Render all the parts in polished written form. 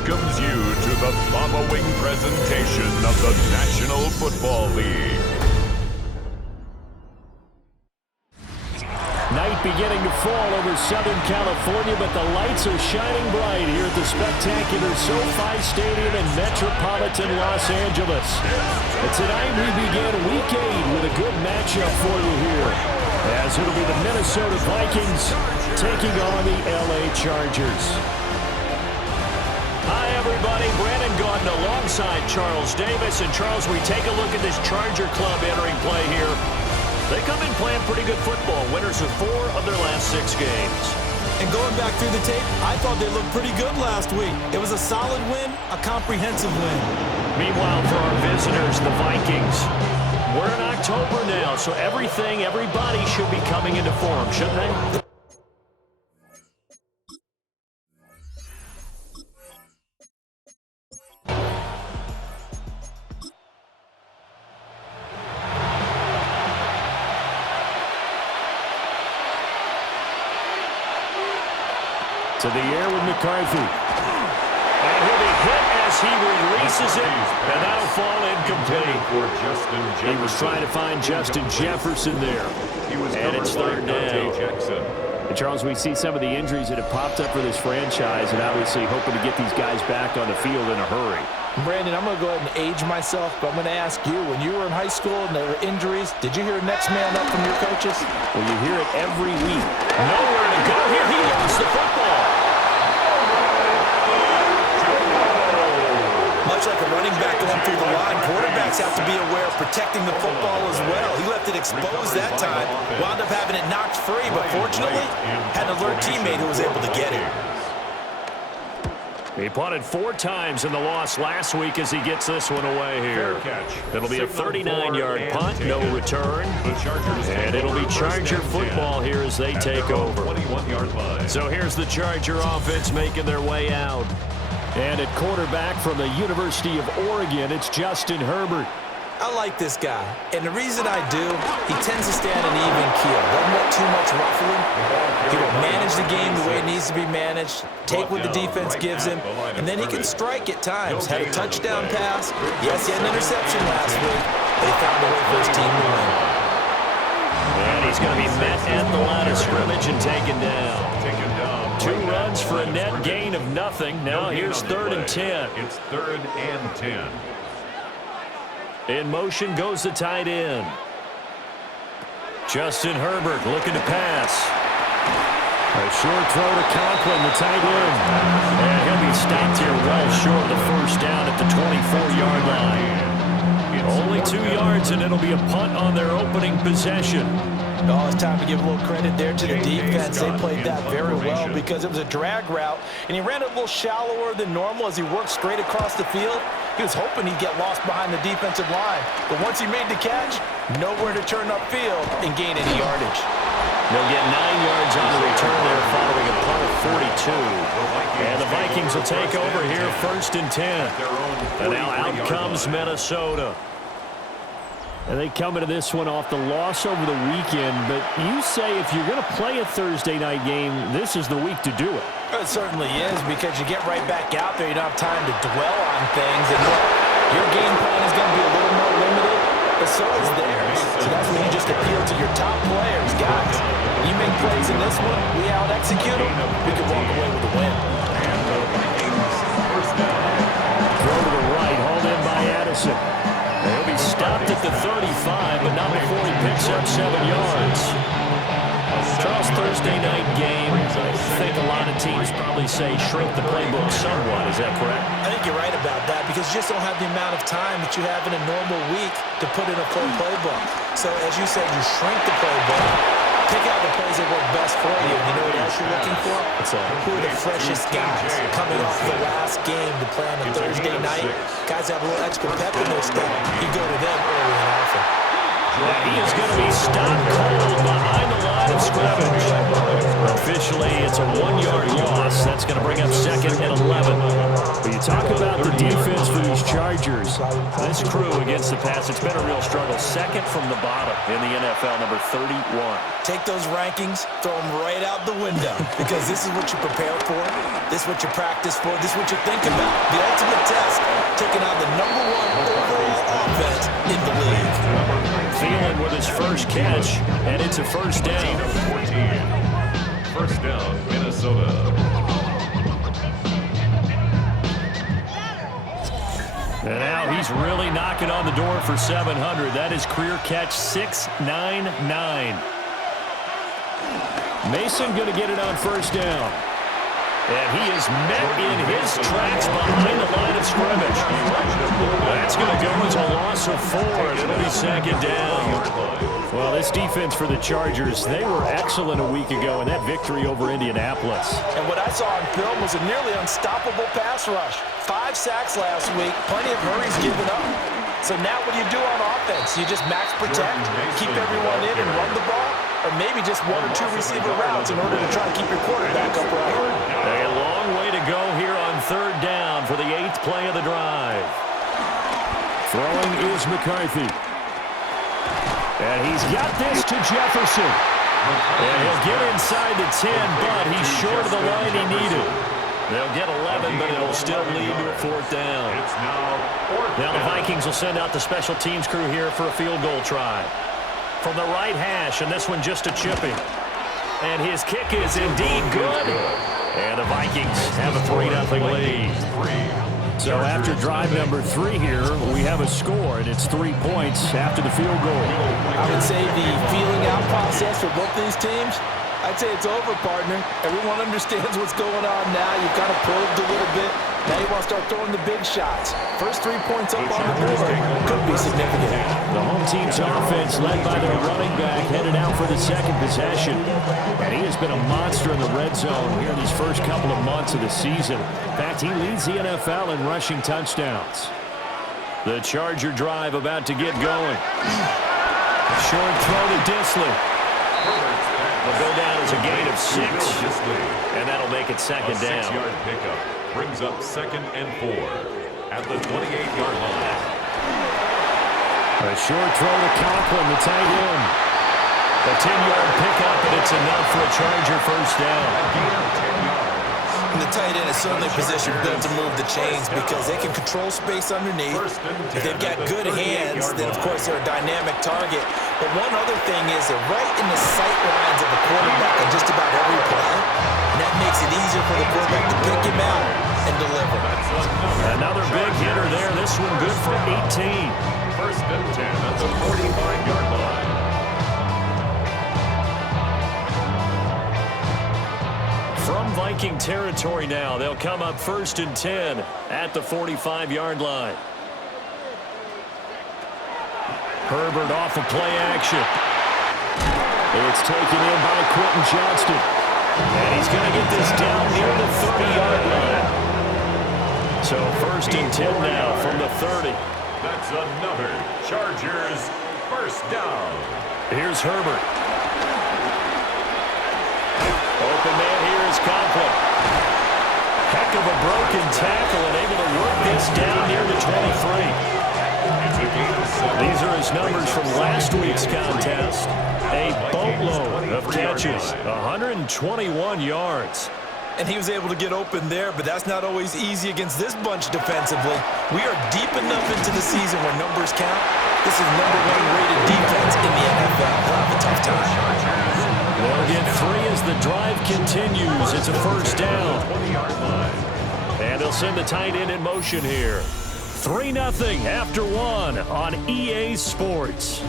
welcomes you to the following presentation of the National Football League. Night beginning to fall over Southern California, but the lights are shining bright here at the spectacular SoFi Stadium in metropolitan Los Angeles. And tonight we begin Week 8 with a good matchup for you here, as it'll be the Minnesota Vikings taking on the LA Chargers. Hi, everybody. Brandon Gaudin alongside Charles Davis. And, Charles, we take a look at this Charger club entering play here. They come in playing pretty good football. Winners of 4 of their last 6 games. And going back through the tape, I thought they looked pretty good last week. It was a solid win, a comprehensive win. Meanwhile, for our visitors, the Vikings, we're in October now, so everybody should be coming into form, shouldn't they? To the air with McCarthy. And he'll be hit as he releases it, and that'll fall incomplete. He was trying to find Justin Jefferson there. And it's third down. And Charles, we see some of the injuries that have popped up for this franchise, and obviously hoping to get these guys back on the field in a hurry. Brandon, I'm going to go ahead and age myself, but I'm going to ask you, when you were in high school and there were injuries, did you hear next man up from your coaches? Well, you hear it every week. Nowhere to go here. He lost the football. Much like a running back going through the line, quarterbacks have to be aware of protecting the football as well. He left it exposed that time, wound up having it knocked free, but fortunately, had an alert teammate who was able to get it. He punted 4 times in the loss last week as he gets this one away here. It'll be a 39-yard punt, no return. And it'll be Charger football here as they take over. So here's the Charger offense making their way out. And at quarterback from the University of Oregon, it's Justin Herbert. I like this guy, and the reason I do, he tends to stay on an even keel. Doesn't let too much ruffling. He will manage the game the way it needs to be managed, take what the defense gives him, and then he can strike at times. Had a touchdown pass. Yes, he had an interception last week, but he found a way for his team to win. And he's going to be met at the line of scrimmage and taken down. 2 runs for a net gain of nothing. Now here's 3rd and 10. It's 3rd and 10. In motion goes the tight end. Justin Herbert looking to pass. A short throw to Conklin, the tight end. And he'll be stopped here well short of the first down at the 24-yard line. Only 2 yards, and it'll be a punt on their opening possession. Oh, it's time to give a little credit there to the defense. They played that very well because it was a drag route, and he ran it a little shallower than normal as he worked straight across the field. He was hoping he'd get lost behind the defensive line, but once he made the catch, nowhere to turn upfield and gain any yardage. They'll get 9 yards on the return there following a punt of 42. And the Vikings will take over here 1st and 10. And now out comes Minnesota. And they come into this one off the loss over the weekend, but you say if you're going to play a Thursday night game, this is the week to do it. It certainly is, because you get right back out there. You don't have time to dwell on things. And look, your game plan is going to be a little more limited, but so is theirs. So that's when you just appeal to your top players. Guys, you make plays in this one, we out-execute them, we can walk away with a win. Throw to the right, hauled in by Addison. He'll be stopped at the 35, but not before he picks up 7 yards. Charles, Thursday night game, I think a lot of teams probably say shrink the playbook somewhat. Is that correct? I think you're right about that, because you just don't have the amount of time that you have in a normal week to put in a full playbook. So as you said, you shrink the playbook, pick out the plays that work best for you. And you know what else you're looking for? Who are the freshest guys coming off the last game to play on a Thursday night? Guys have a little extra pep in their step. You go to them early and often. He is going to be stopped cold behind the line of scrimmage. Officially, it's a 1-yard loss. That's going to bring up 2nd and 11. But you talk about the defense for these Chargers. This crew against the pass, it's been a real struggle. 2nd from the bottom in the NFL, number 31. Take those rankings, throw them right out the window, because this is what you prepare for, this is what you practice for, this is what you think about. The ultimate test, taking out the number 1 overall offense in the league. Thielen with his first catch, and it's a first down. 14. First down, Minnesota. And now he's really knocking on the door for 700. That is career catch 699. Mason going to get it on first down. And he is met in his tracks behind the line of scrimmage. That's going to go as a loss of 4, and it'll be 2nd down. Well, this defense for the Chargers, they were excellent a week ago in that victory over Indianapolis. And what I saw on film was a nearly unstoppable pass rush. 5 sacks last week, plenty of hurries given up. So now what do you do on offense? You just max protect, keep everyone in and run the ball, or maybe just 1 or 2 receiver routes in order to try to keep your quarterback upright. A long way to go here on 3rd down for the 8th play of the drive. Throwing is McCarthy. And he's got this to Jefferson. And he'll get inside the 10, but he's short of the line he needed. They'll get 11, but it'll still lead to a 4th down. Now the Vikings will send out the special teams crew here for a field goal try. From the right hash, and this one just a chipping. And his kick is indeed good. And the Vikings have a 3-0 lead. So after drive number 3 here, we have a score, and it's 3 points after the field goal. I would say the feeling out process for both these teams, I'd say it's over, partner. Everyone understands what's going on now. You've kind of probed a little bit. Now you want to start throwing the big shots. First 3 points up on the board could be significant. The home team's offense, led by their running back, headed out for the 2nd possession. And he has been a monster in the red zone here in these first couple of months of the season. In fact, he leads the NFL in rushing touchdowns. The Charger drive about to get going. Short throw to Disley. Will go down as a gain of 6, and that'll make it 2nd down. 6-yard pickup brings up 2nd and 4 at the 28-yard line. A short throw to Conklin, the tight end. A 10-yard pickup, and it's enough for a Charger first down. And the tight end is certainly a position built to move the chains because they can control space underneath. If they've got good hands, then of course they're a dynamic target. But one other thing is they're right in the sight lines of the quarterback on just about every play. And that makes it easier for the quarterback to pick him out and deliver. Another big hitter there. This one good for 18. First and 10 at the 45-yard line. From Viking territory now, they'll come up 1st and 10 at the 45-yard line. Herbert off of play action. It's taken in by Quentin Johnston. And he's going to get this down near the 30-yard line. So 1st and 10 now from the 30. That's another Chargers first down. Here's Herbert. Open man here is Conklin. Heck of a broken tackle and able to work this down near the 23. These are his numbers from last week's contest. A boatload of catches, 121 yards. And he was able to get open there, but that's not always easy against this bunch defensively. We are deep enough into the season where numbers count. This is number 1 rated defense in the NFL. They'll have a tough time. They'll get 3 as the drive continues. It's a first down. And they'll send the tight end in motion here. 3-0 after 1 on EA Sports.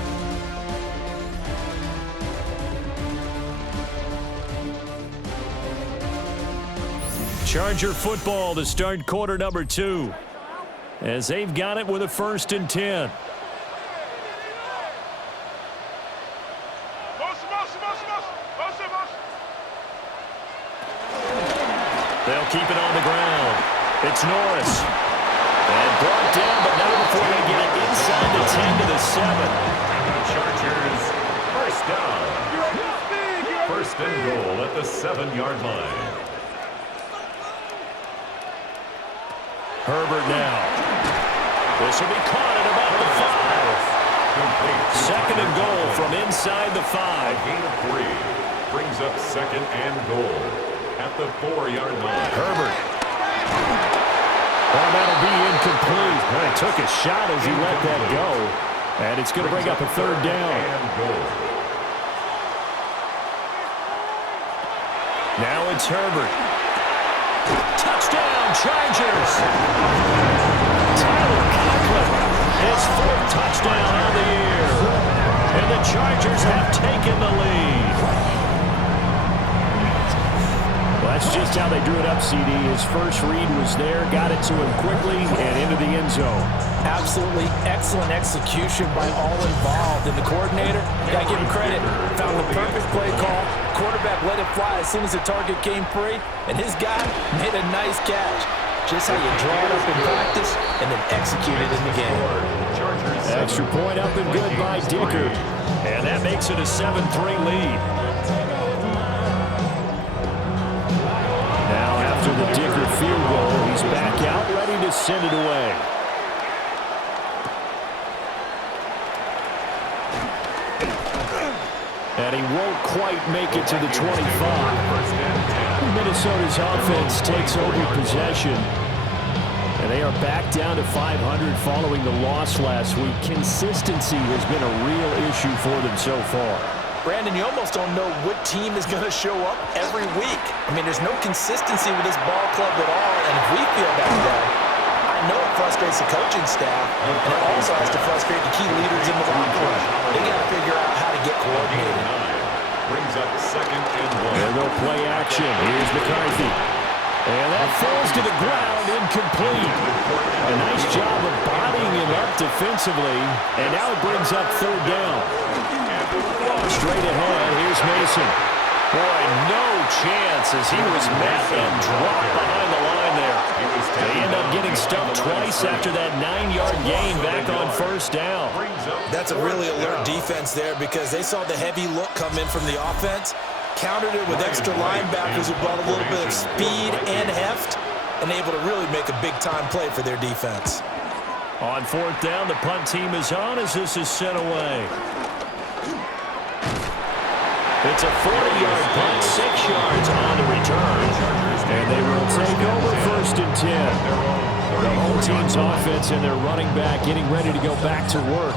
Charger football to start quarter number 2. As they've got it with a 1st and 10. They'll keep it on the ground. It's Norris. And brought down, but not before they get it inside the 10 to the 7. The Chargers, first down. First and goal at the 7-yard line. Herbert now. This will be caught at about the 5. Second and goal from inside the 5. A gain of 3 brings up second and goal at the 4-yard line. Herbert. Oh, that'll be incomplete. Well, he took a shot as he let that go. And it's going to bring up a third down. And goal. Now it's Herbert. Touchdown, Chargers. Tyler Conklin, his 4th touchdown on the year. And the Chargers have taken the lead. Well, that's just how they drew it up, CD. His first read was there, got it to him quickly, and into the end zone. Absolutely excellent execution by all involved. And the coordinator, got to give him credit, found the perfect play call. Quarterback let it fly as soon as the target came free, and his guy made a nice catch. Just how you draw it up in practice and then execute it in the game. Extra point up and good by Dicker. And that makes it a 7-3 lead. Now after the Dicker field goal, he's back out ready to send it away. And he won't quite make it to the 25. Minnesota's offense takes over possession. And they are back down to 500 following the loss last week. Consistency has been a real issue for them so far. Brandon, you almost don't know what team is going to show up every week. I mean, there's no consistency with this ball club at all, and if we feel that way, I know it frustrates the coaching staff, and it also has to frustrate the key leaders in the locker room. They got to figure out how to get coordinated. Brings up second and 1. There they'll play action. Here's McCarthy. And that falls to the ground, incomplete. A nice job of bodying him up defensively, and now it brings up third down. Straight ahead, here's Mason. Boy, no chance as he was met and dropped behind the line there. They end up getting stumped twice after that 9-yard gain back on first down. That's a really alert defense there because they saw the heavy look come in from the offense, countered it with extra linebackers who brought a little bit of speed and heft, and able to really make a big-time play for their defense. On fourth down, the punt team is on as this is sent away. It's a 40-yard punt, 6 yards on the return. And they will take over first and 10. The home team's offense and their running back getting ready to go back to work.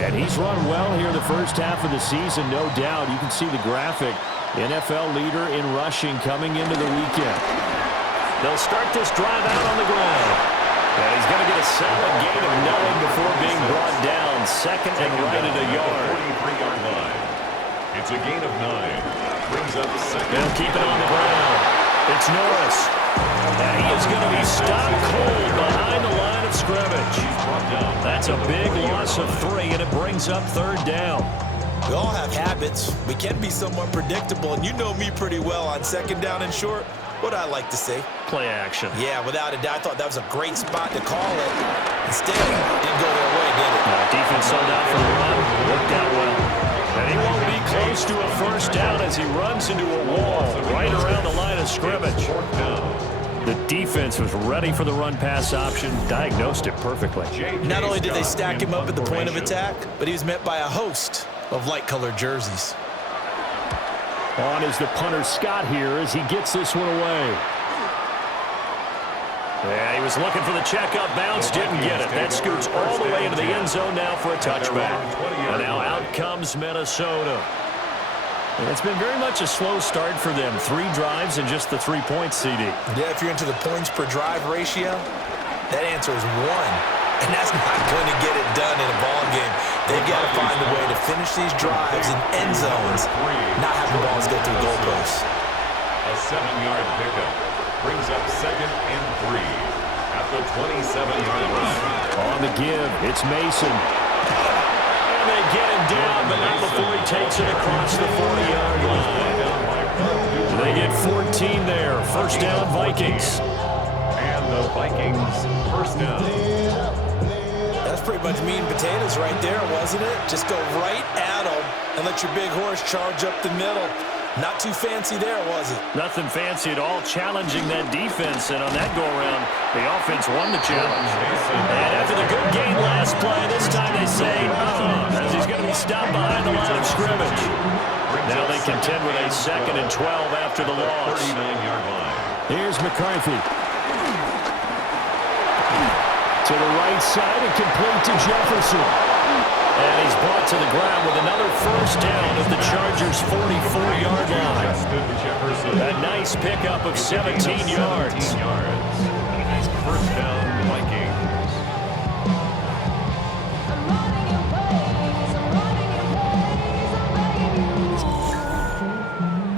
And he's run well here the first half of the season, no doubt. You can see the graphic. NFL leader in rushing coming into the weekend. They'll start this drive out on the ground. And he's going to get a solid gain of 9 before being brought down. Second and right at a yard. 43-yard line. It's a gain of 9. Brings up second. They'll keep it on the ground. It's Norris. And he is going to be stopped cold behind the line of scrimmage. That's a big loss of 3, and it brings up third down. We all have habits. We can be somewhat predictable, and you know me pretty well on second down and short. What I like to say? Play action. Yeah, without a doubt. I thought that was a great spot to call it. Instead, it didn't go their way, did it? No, defense sold out for the run. Worked out well. And he won't be close to a first down as he runs into a wall right around the line of scrimmage. The defense was ready for the run-pass option, diagnosed it perfectly. Not only did they stack him up at the point of attack, but he was met by a host of light-colored jerseys. On is the punter Scott here as he gets this one away. Yeah, he was looking for the check-up bounce, didn't get it. That scoots all the way into the end zone now for a touchback. And now out comes Minnesota. And it's been very much a slow start for them. 3 drives and just the 3 points, CD. Yeah, if you're into the points per drive ratio, that answer is 1. And that's not going to get it done in a ball game. They've got to find a way to finish these drives in end zones, not having balls go through goalposts. A 7-yard pickup brings up second and 3 at the 27-yard line. On the give, it's Mason. And they get him down, but not before he takes it across the 40-yard line. They get 14 there. First down, Vikings. And the Vikings, first down. That's pretty much meat and potatoes right there, wasn't it? Just go right at them and let your big horse charge up the middle. Not too fancy there, was it? Nothing fancy at all, challenging that defense, and on that go-around, the offense won the challenge. And after the good game last play, this time they say, as he's going to be stopped behind the line of scrimmage. Now they contend with a 2nd and 12 after the loss. 39-yard line. Here's McCarthy. To the right side and complete to Jefferson. And he's brought to the ground with another first down at the Chargers' 44-yard line. A nice pickup of 17 yards. First down, Vikings.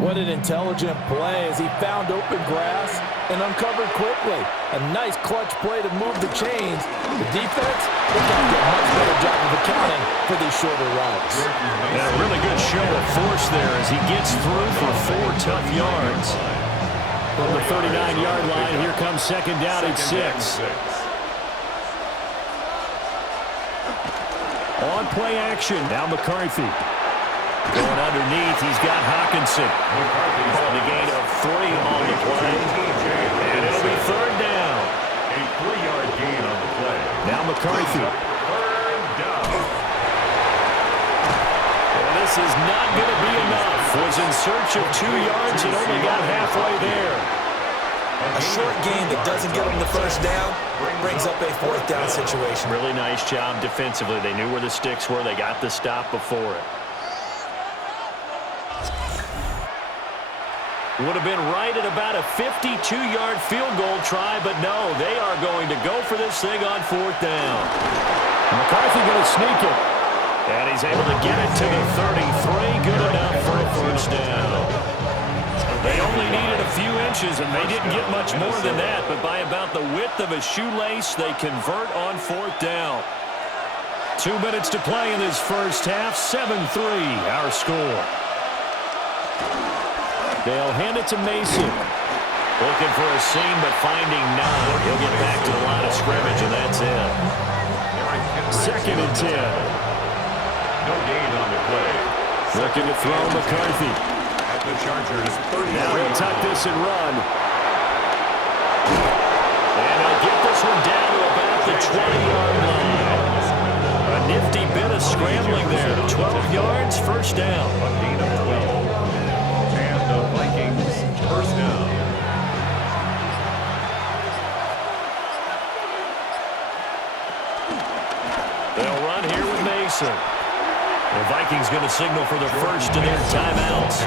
What an intelligent play as he found open grass and uncovered quickly. A nice clutch play to move the chains. The defense, they've got to get a much better job of accounting for these shorter routes. And a really good show of force there as he gets through for 4 tough yards. From the 39-yard line, here comes second down at 6. On play action, now McCarthy. Going underneath, he's got Hawkinson. On the gain of 3 on the play. And it'll be third down. A 3-yard gain on the play. Now McCarthy. Third down. And this is not going to be enough. Was in search of 2 yards and only got halfway there. A short gain that doesn't get him the first down brings up a 4th down situation. Really nice job defensively. They knew where the sticks were. They got the stop before it. Would have been right at about a 52-yard field goal try, but no, they are going to go for this thing on 4th down. McCarthy going to sneak it. And he's able to get it to the 33. Good enough for a first down. They only needed a few inches, and they didn't get much more than that, but by about the width of a shoelace, they convert on 4th down. 2 minutes to play in this first half. 7-3, our score. They'll hand it to Mason. Looking for a seam, but finding none. He'll get back to the line of scrimmage, and that's it. 2nd and 10. No gain on the play. Looking to throw McCarthy. At the Chargers, 30. Now he'll tuck this and run. And he'll get this one down to about the 20-yard line. A nifty bit of scrambling there. 12 yards, first down. A gain of 12. And the Vikings, first down. They'll run here with Mason. The Vikings going to signal for the first of their timeouts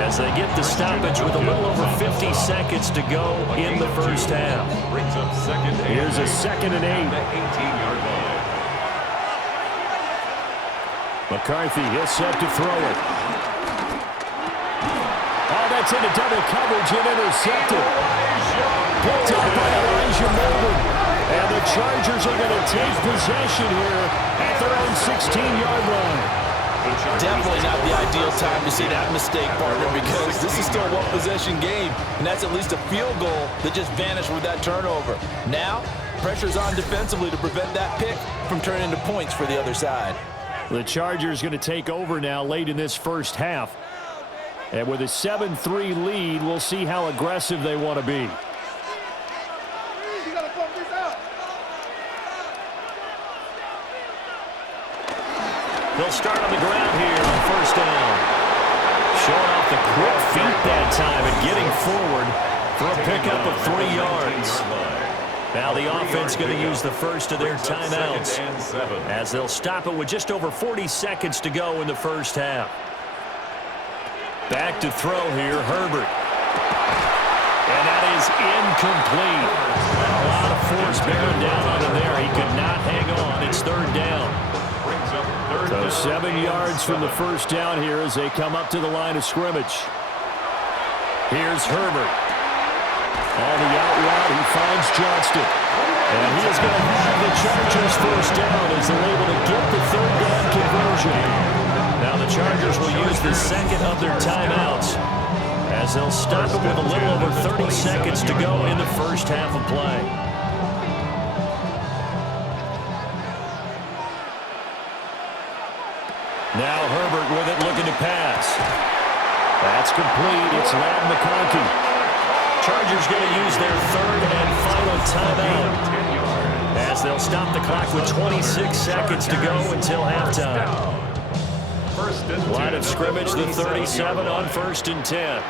as they get the stoppage with a little over 50 seconds to go in the first half. Brings up second. Here's a 2nd and 8. The 18-yard line. McCarthy, he'll set to throw it. Oh, that's into double coverage and intercepted. Picked up by Elijah Molden. And the Chargers are going to take possession here at their own 16-yard line. Definitely not the ideal time to see that mistake, partner, because this is still a one-possession game, and that's at least a field goal that just vanished with that turnover. Now, pressure's on defensively to prevent that pick from turning into points for the other side. The Chargers going to take over now late in this first half. And with a 7-3 lead, we'll see how aggressive they want to be. They'll start on the ground here on first down. Showing off the quick feet that time and getting forward for a pickup of 3 yards. Now the offense going to use the first of their timeouts as they'll stop it with just over 40 seconds to go in the first half. Back to throw here, Herbert. And that is incomplete. A lot of force bearing down on him there. He could not hang on. It's third down. So 7 yards from the first down here as they come up to the line of scrimmage. Here's Herbert. On the out route, he finds Johnston. And he is going to have the Chargers first down as they're able to get the third down conversion. Now the Chargers will use the second of their timeouts as they'll stop it with a little over 30 seconds to go in the first half of play. Now Herbert with it, looking to pass. That's complete. It's Ladd McConkey. Chargers going to use their third and final timeout, as they'll stop the clock with 26 seconds to go until halftime. Line of scrimmage, the 37 on 1st and 10.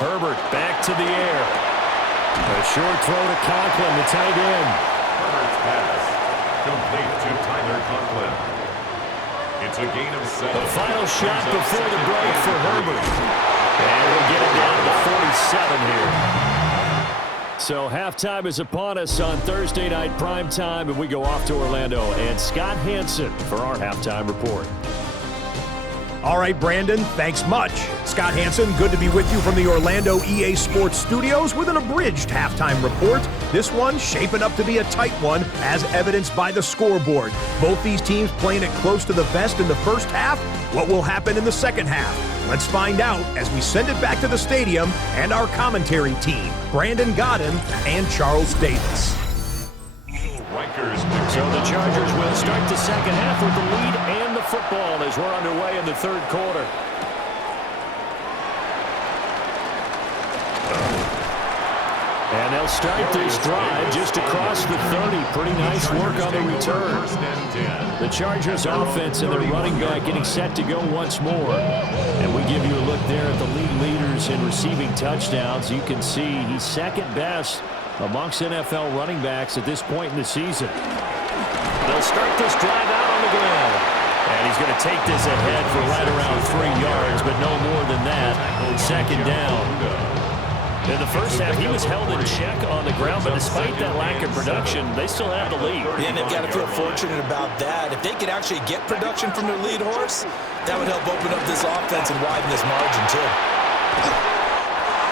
Herbert back to the air. A short throw to Conklin, the tight end. Herbert's pass complete to Tyler Conklin. It's a gain of 7. The final shot before the break for Herbert. And we'll get it down to 47 here. So halftime is upon us on Thursday night primetime, and we go off to Orlando. And Scott Hansen for our halftime report. All right, Brandon, thanks much. Scott Hansen, good to be with you from the Orlando EA Sports Studios with an abridged halftime report. This one shaping up to be a tight one, as evidenced by the scoreboard. Both these teams playing it close to the vest in the first half. What will happen in the second half? Let's find out as we send it back to the stadium and our commentary team, Brandon Godden and Charles Davis. So the Chargers will start the second half with the lead and the football as we're underway in the third quarter. And they'll start this drive just across the 30. Pretty nice work on the return. The Chargers offense and their running back getting set to go once more. And we give you a look there at the league leaders in receiving touchdowns. You can see he's second best amongst NFL running backs at this point in the season. They'll start this drive out on the ground. And he's going to take this ahead for right around 3 yards, but no more than that. Second down. In the first half, he was held in check on the ground, but despite that lack of production, they still have the lead. Yeah, and they've got to feel fortunate about that. If they could actually get production from their lead horse, that would help open up this offense and widen this margin, too.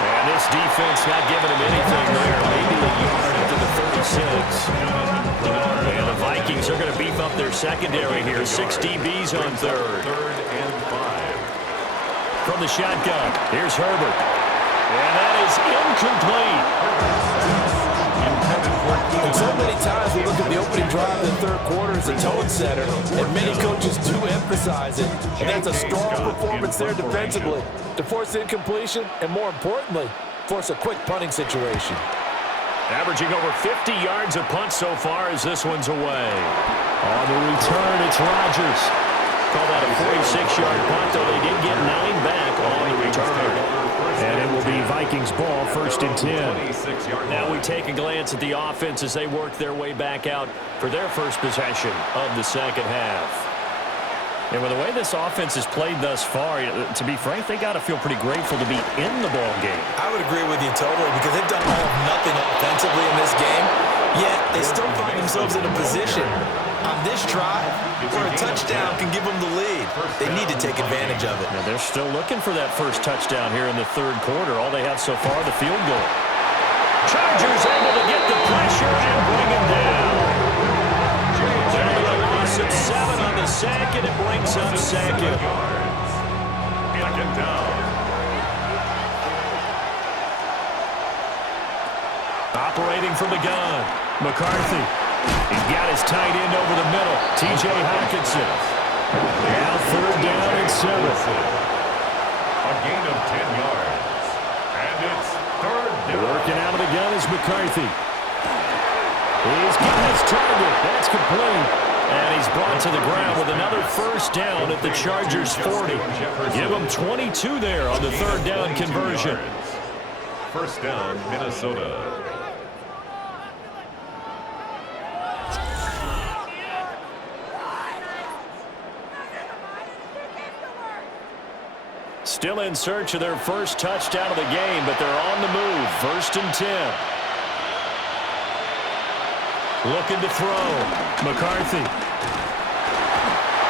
And this defense not giving him anything there. Maybe a yard up to the 36. And the Vikings are going to beef up their secondary here. 6 DBs on third. Third and 5. From the shotgun, here's Herbert. And that is incomplete. And so many times we look at the opening drive in the third quarter as a tone setter, and many coaches do emphasize it. And that's a strong performance there defensively to force incompletion and, more importantly, force a quick punting situation. Averaging over 50 yards a punt so far as this one's away. On the return, it's Rodgers. Call that a 46-yard punt, though they did get 9 back on the return. And it will be Vikings ball, 1st and 10. Now we take a glance at the offense as they work their way back out for their first possession of the second half. And with the way this offense has played thus far, to be frank, they got to feel pretty grateful to be in the ball game. I would agree with you totally, because they've done all of nothing offensively in this game, yet they still find themselves in a position on this drive where a touchdown can give them the lead. They need to take advantage of it. Now they're still looking for that first touchdown here in the third quarter. All they have so far, the field goal. Chargers able to get the pressure and bring him down. A loss of 7 on the sack, and it brings up second. Second down. Operating from the gun, McCarthy. He's got his tight end over the middle, T.J. Hawkinson. Now third down and 7. A gain of 10 yards. And it's third down. Working out of the gun is McCarthy. He's got his target. That's complete. And he's brought to the ground with another first down at the Chargers' 40. Give him 22 there on the third down conversion. First down, Minnesota. Still in search of their first touchdown of the game, but they're on the move. 1st and 10. Looking to throw. McCarthy.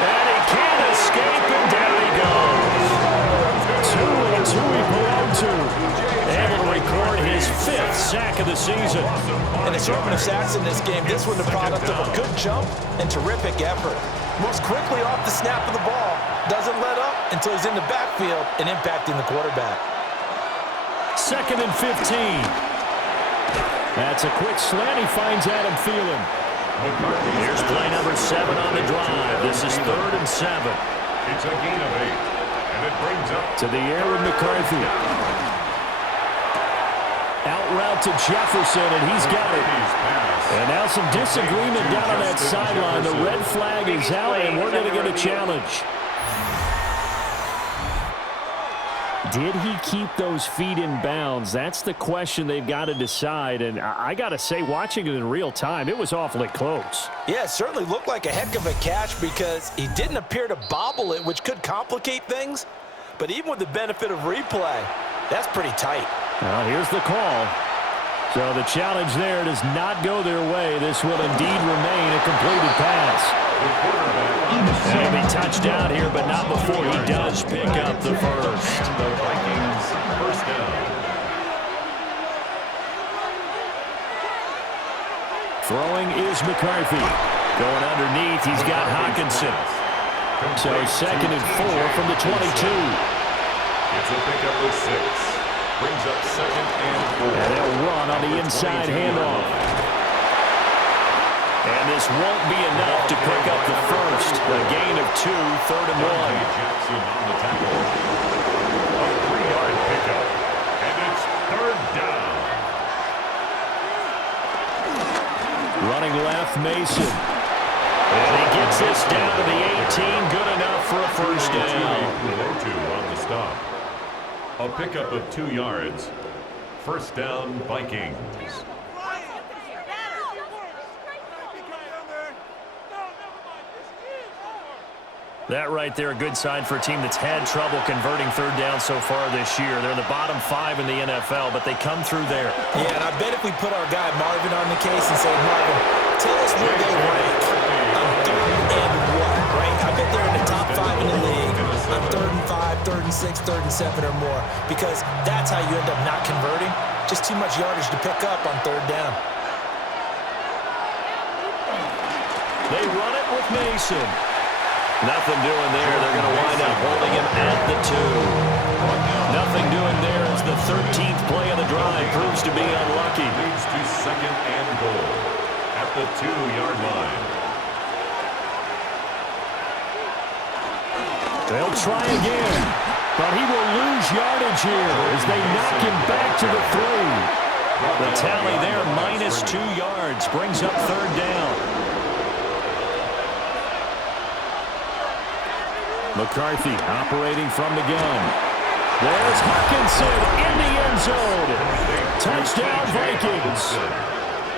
And he can't escape, and down he goes. 2 and 2 he belonged to. Able to record his 5th sack of the season. And assortment of sacks in this game. This one the product of a good jump and terrific effort. Moves quickly off the snap of the ball. Doesn't let up until he's in the backfield and impacting the quarterback. 2nd and 15. That's a quick slant. He finds Adam Thielen. Here's play number 7 on the drive. This is 3rd and 7. It's a gain of 8, and it brings up to the air with McCarthy. Out route to Jefferson, and he's got it. And now some disagreement down on that sideline. The red flag is out, and we're going to get a challenge. Did he keep those feet in bounds? That's the question they've got to decide. And I got to say, watching it in real time, it was awfully close. Yeah, it certainly looked like a heck of a catch because he didn't appear to bobble it, which could complicate things. But even with the benefit of replay, that's pretty tight. Well, here's the call. So the challenge there does not go their way. This will indeed remain a completed pass. He'll be touchdown here, but not before he does pick up the first. And the Vikings first down. Throwing is McCarthy. Going underneath, he's got Hawkinson. So 2nd and 4 from the 22. It's a pickup with 6. Brings up 2nd and 4. And they'll run on the inside handoff. And this won't be enough to pick up the first. A gain of 2, 3rd and 1. Jackson on the tackle. A 3-yard pickup. And it's 3rd down. Running left, Mason. And he gets this down to the 18. Good enough for a first down. On the stop. A pickup of 2 yards. First down, Vikings. That right there, a good sign for a team that's had trouble converting 3rd down so far this year. They're in the bottom 5 in the NFL, but they come through there. Yeah, and I bet if we put our guy Marvin on the case and say, Marvin, tell us where they rank on 3rd and what, right? I bet they're in the top 5 in the league on 3rd and 5, 3rd and 6, 3rd and 7 or more, because that's how you end up not converting. Just too much yardage to pick up on 3rd down. They run it with Mason. Nothing doing there. They're going to wind up holding him at the 2. Nothing doing there as the 13th play of the drive proves to be unlucky. Leads to 2nd and goal at the 2-yard line. They'll try again, but he will lose yardage here as they knock him back to the 3. The tally there, minus 2 yards, brings up 3rd down. McCarthy operating from the gun. There's Hawkinson in the end zone. Touchdown, Vikings.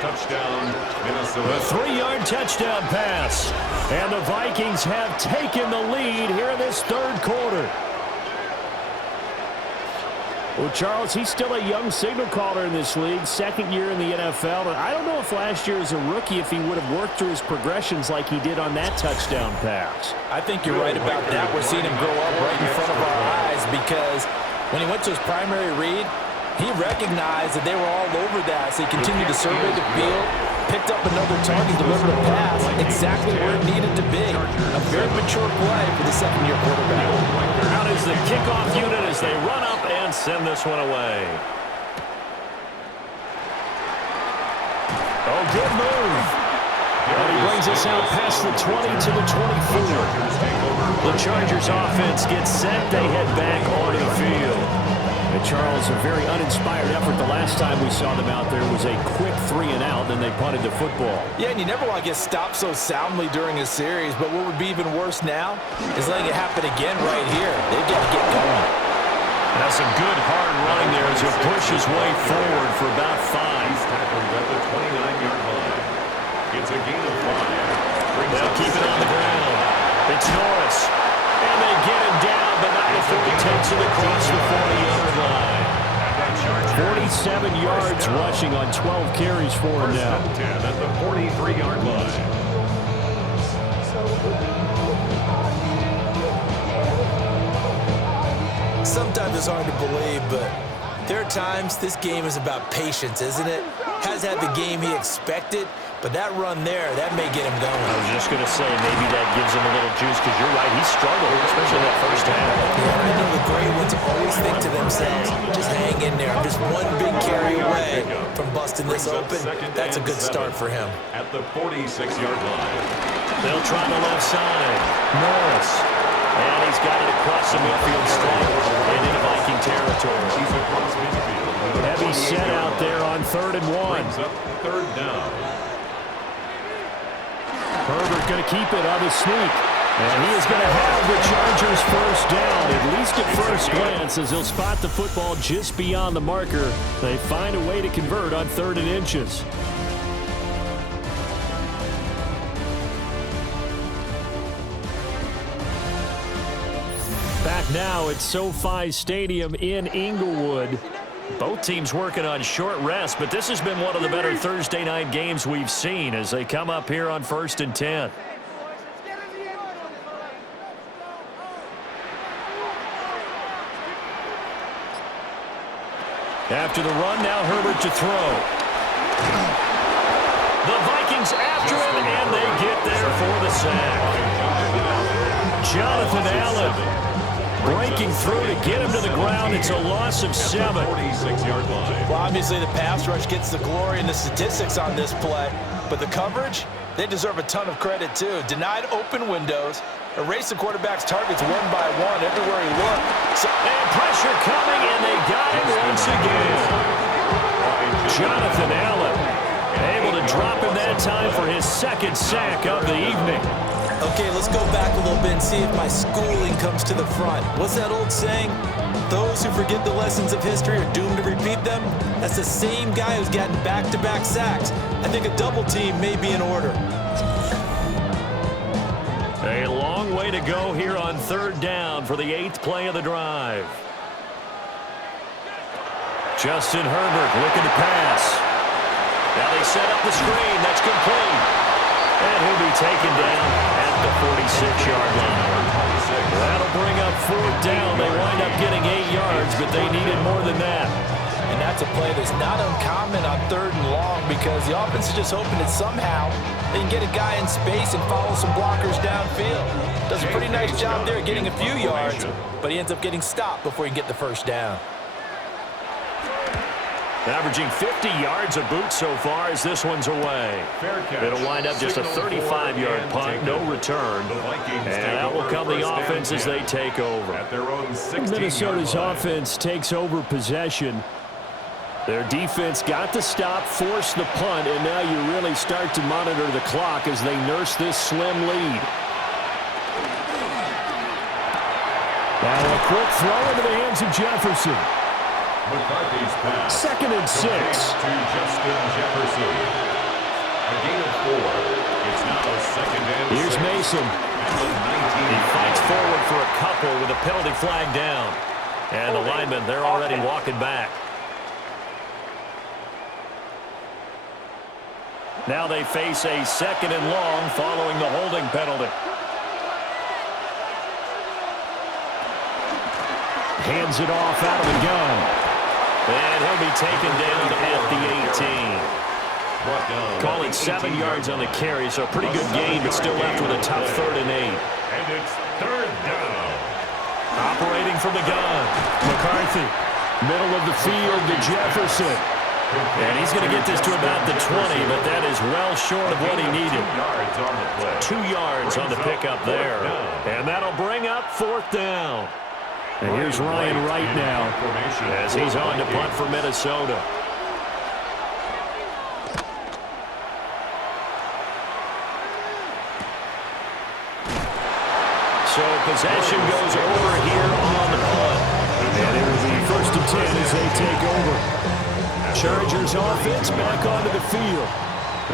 Touchdown, Minnesota. A 3-yard touchdown pass. And the Vikings have taken the lead here in this 3rd quarter. Well, Charles, he's still a young signal caller in this league, 2nd year in the NFL. But I don't know if last year as a rookie, if he would have worked through his progressions like he did on that touchdown pass. I think you're right about that. We're seeing him grow up right in front of our eyes because when he went to his primary read, he recognized that they were all over that. So he continued to survey the field, picked up another target, delivered a pass exactly where it needed to be. A very mature play for the 2nd-year quarterback. Out is the kickoff unit as they run up and send this one away. Oh, good move. And he brings us out past the 20 to the 24. The Chargers offense gets set. They head back onto the field. And Charles, a very uninspired effort. The last time we saw them out there was a quick 3-and-out, then they punted the football. Yeah, and you never want to get stopped so soundly during a series, but what would be even worse now is letting it happen again right here. They've got to get going. That's some good hard running there as he pushes his way forward for about 5. He's tackled at the 29-yard line. It's a gain of 5. They'll keep it on the ground. It's Norris. And they get him down, but not before he takes it across the 40-yard line. 47 yards rushing on 12 carries for him now. 10 at the 43-yard line. Sometimes it's hard to believe, but there are times this game is about patience, isn't it? Has had the game he expected, But that run there, that may get him going. I was just going to say, maybe that gives him a little juice, because you're right, he struggled, especially that first half. Yeah, I know the great ones always think to themselves, just hang in there. I'm just one big carry away from busting this open. That's a good start for him. At the 46-yard line. They'll try the left side. Norris. And he's got it across the midfield stripe and into Viking territory. He's across midfield. Heavy set out there on 3rd and 1. Brings up 3rd down. Herbert going to keep it on the sneak. And he is going to have the Chargers first down, at least at first glance, as he'll spot the football just beyond the marker. They find a way to convert on 3rd and inches. Back now at SoFi Stadium in Inglewood. Both teams working on short rest, but this has been one of the better Thursday night games we've seen as they come up here on 1st and 10. After the run, now Herbert to throw. The Vikings after him, and they get there for the sack. Jonathan Allen breaking through to get him to the ground. It's a loss of 7. 46-yard line. Well, obviously the pass rush gets the glory and the statistics on this play, but the coverage, they deserve a ton of credit too. Denied open windows, erased the quarterback's targets one by one everywhere he looked. And pressure coming, and they got him once again. Jonathan Allen able to drop him that time for his 2nd sack of the evening. Okay, let's go back a little bit and see if my schooling comes to the front. What's that old saying? Those who forget the lessons of history are doomed to repeat them. That's the same guy who's gotten back-to-back sacks. I think a double team may be in order. A long way to go here on 3rd down for the 8th play of the drive. Justin Herbert looking to pass. Now they set up the screen. That's complete. And he'll be taken down at the 46-yard line. That'll bring up 4th down. They wind up getting 8 yards, but they needed more than that. And that's a play that's not uncommon on 3rd and long because the offense is just hoping that somehow they can get a guy in space and follow some blockers downfield. Does a pretty nice job there getting a few yards, but he ends up getting stopped before he can get the first down. Averaging 50 yards a boot so far as this one's away. It'll wind up just a 35-yard punt, no return. And that will come the offense as they take over. Minnesota's offense takes over possession. Their defense got the stop, forced the punt, and now you really start to monitor the clock as they nurse this slim lead. Now a quick throw into the hands of Jefferson. McCarthy's pass. 2nd and 6. To Justin Jefferson. A gain of 4. It's now 2nd and 6. Here's Mason. He fights forward for a couple with a penalty flag down. And the linemen, they're already walking back. Now they face a 2nd and long following the holding penalty. Hands it off out of the gun. And he'll be taken down at the 18. Call it 7 yards on the carry, so a pretty good game, but still left with a tough 3rd and 8. And it's 3rd down. Operating from the gun. McCarthy, middle of the field to Jefferson. And he's going to get this to about the 20, but that is well short of what he needed. 2 yards on the pickup there. And that'll bring up 4th down. And here's Ryan Wright now as he's on to punt for Minnesota. So possession goes over here on the punt. And it will be 1st and 10 as they take over. Chargers offense back onto the field.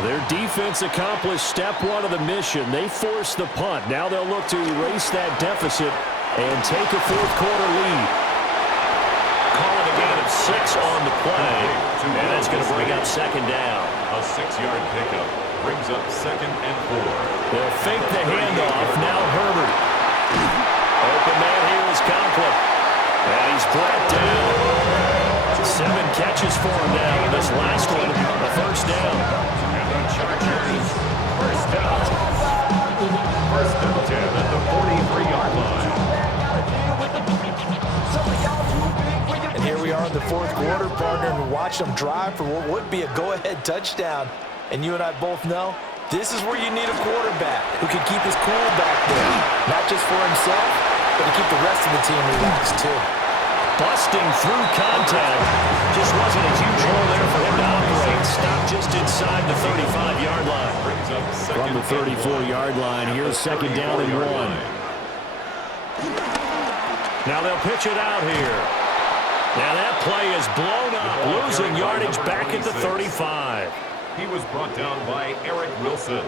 Their defense accomplished step 1 of the mission. They forced the punt. Now they'll look to erase that deficit and take a 4th quarter lead. Call it a gain of 6 on the play. And that's going to bring up 2nd down. A 6-yard pickup brings up 2nd and 4. They'll fake the handoff. Now Herbert. Open man here is Conklin. And he's brought down. 7 catches for him now. This last one, a 1st down. And the Chargers, first down. First and 10 at the 43-yard line. And here we are in the fourth quarter, partner, and watch them drive for what would be a go-ahead touchdown. And you and I both know this is where you need a quarterback who can keep his cool back there, not just for himself, but to keep the rest of the team relaxed too. Busting through contact. Just wasn't a huge hole there for him to operate. Stopped just inside the 35-yard line. From the 34-yard line, here's second down and 1. Now they'll pitch it out here. Now that play is blown up, losing yardage back at the 35. He was brought down by Eric Wilson.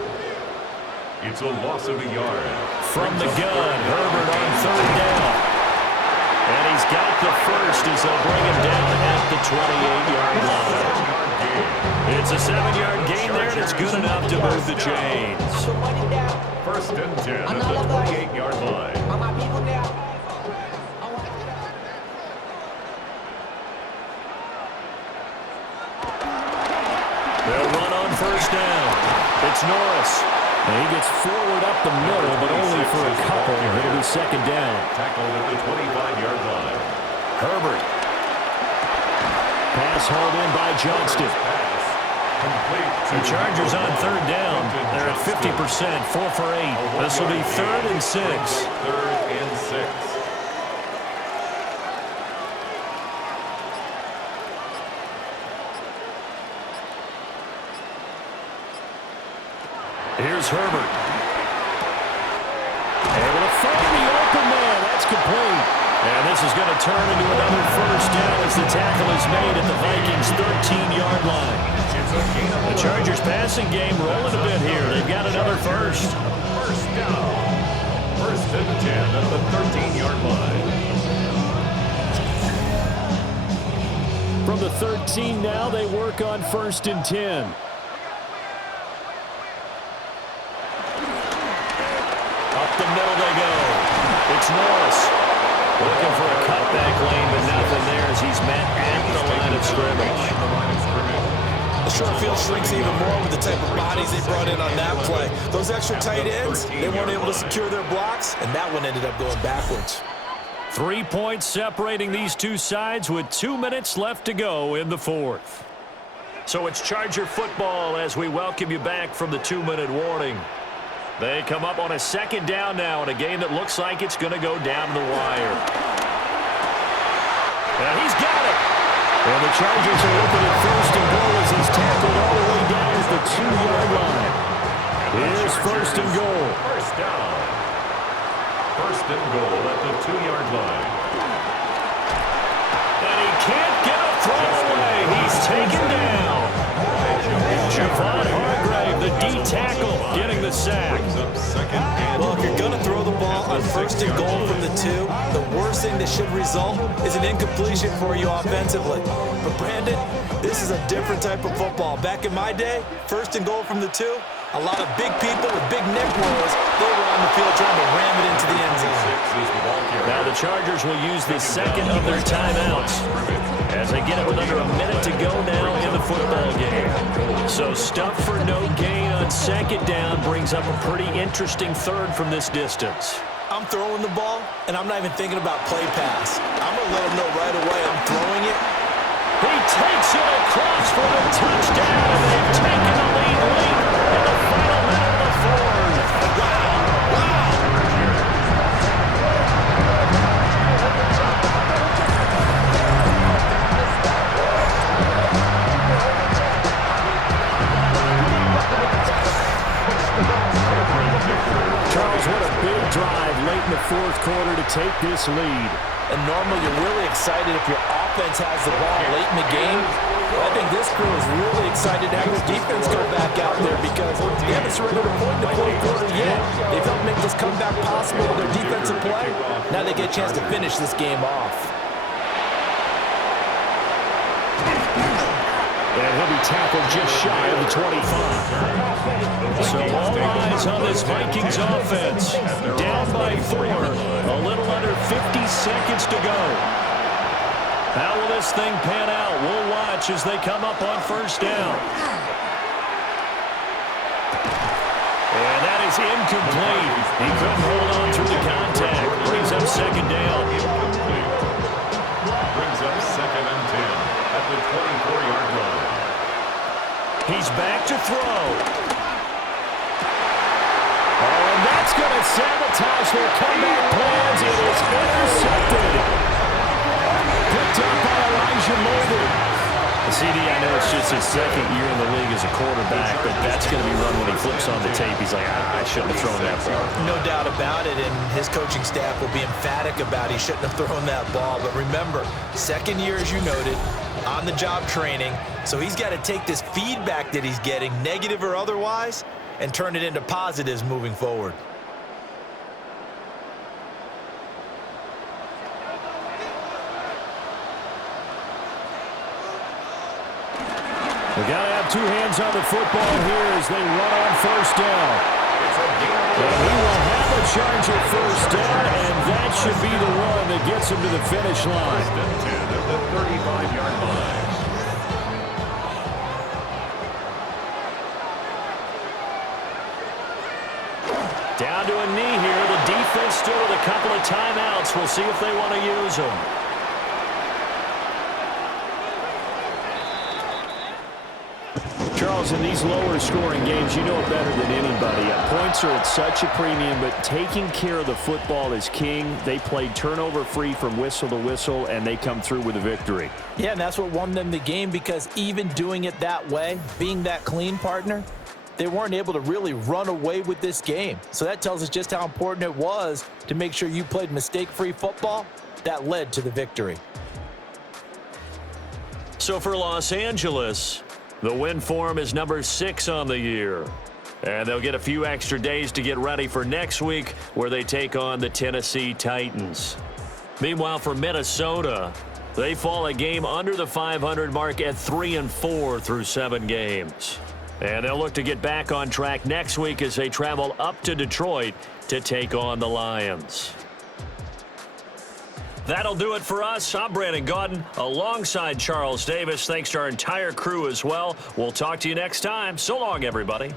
It's a loss of a yard. From the gun, Herbert on third down. And he's got the first as they'll bring him down at the 28-yard line. It's a 7-yard gain there, and it's good enough to move the chains. First and 10 at the 28-yard line. They'll run on first down. It's Norris. And he gets forward up the middle, but only for a couple. It'll be second down. Tackled at the 25-yard line. Herbert. Pass hauled in by Johnston. The Chargers on third down. They're at 50%, 4 for 8. This will be third and 6. Third and 6. Here's Herbert. Able to find the open man. That's complete. And this is going to turn into another first down as the tackle is made at the Vikings' 13-yard line. The Chargers passing game rolling a bit here. They've got another first. First down. First and 10 at the 13-yard line. From the 13 now, they work on first and 10. Up the middle they go. It's Norris. Looking for a cutback lane, but nothing there as he's met at the line of scrimmage. The short field shrinks even more with the type of bodies they brought in on that play. Those extra tight ends, they weren't able to secure their blocks, and that one ended up going backwards. 3 points separating these two sides with 2 minutes left to go in the fourth. So it's Charger football as we welcome you back from the 2-minute warning. They come up on a second down now in a game that looks like it's going to go down the wire. And he's got it. And the Chargers are looking at first and goal as he's tackled all the way down at the 2-yard line. Here's first and goal. First down. First and goal at the 2-yard line. And he can't get a throw away. He's taken down. Javon Hargrave, the D tackle, getting the sack. Well, if you're going to throw the ball on first and goal from the 2, the worst thing that should result is an incompletion for you offensively. But Brandon, this is a different type of football. Back in my day, first and goal from the 2, a lot of big people with big neck rolls, they were on the field trying to ram it into the end zone. Now the Chargers will use the second of their timeouts as they get it with under a minute to go now in the football game. So stuff for no gain on second down brings up a pretty interesting third from this distance. I'm throwing the ball, and I'm not even thinking about play pass. I'm going to let them know right away I'm throwing it. He takes it across for the touchdown, and they've taken the lead late in the final minute of the fourth. Charles, what a big drive late in the fourth quarter to take this lead. And normally you're really excited if your offense has the ball late in the game. But I think this crew is really excited to have their defense go back out there because they haven't surrendered a point in the fourth quarter yet. They've helped make this comeback possible with their defensive play. Now they get a chance to finish this game off. And he'll be tackled just shy of the 25. So all eyes on this Vikings offense. Down by 4. A little under 50 seconds to go. How will this thing pan out? We'll watch as they come up on first down. is incomplete. He couldn't hold on through the contact. Brings up second down. Brings up 2nd and 10 at the 24-yard line. He's back to throw. Oh, and that's going to sabotage their comeback plans. It is intercepted. Picked up by Elijah Molden. CD, I know it's just his second year in the league as a quarterback, but that's going to be run when he flips on the tape. He's like, I shouldn't have thrown that ball. No doubt about it, and his coaching staff will be emphatic about he shouldn't have thrown that ball. But remember, second year, as you noted, on-the-job training, so he's got to take this feedback that he's getting, negative or otherwise, and turn it into positives moving forward. We've got to have two hands on the football here as they run on first down. And he will have a charge at first down, and that should be the one that gets him to the finish line. 1st and 10 at the 35-yard line. Down to a knee here. The defense still with a couple of timeouts. We'll see if they want to use them. Charles, in these lower-scoring games, you know it better than anybody. Points are at such a premium, but taking care of the football is king. They played turnover-free from whistle to whistle, and they come through with a victory. Yeah, and that's what won them the game, because even doing it that way, being that clean partner, they weren't able to really run away with this game. So that tells us just how important it was to make sure you played mistake-free football. That led to the victory. So for Los Angeles, the win form is number 6 on the year. And they'll get a few extra days to get ready for next week, where they take on the Tennessee Titans. Meanwhile, for Minnesota, they fall a game under the 500 mark at 3-4 through 7 games. And they'll look to get back on track next week as they travel up to Detroit to take on the Lions. That'll do it for us. I'm Brandon Gaudin alongside Charles Davis. Thanks to our entire crew as well. We'll talk to you next time. So long, everybody.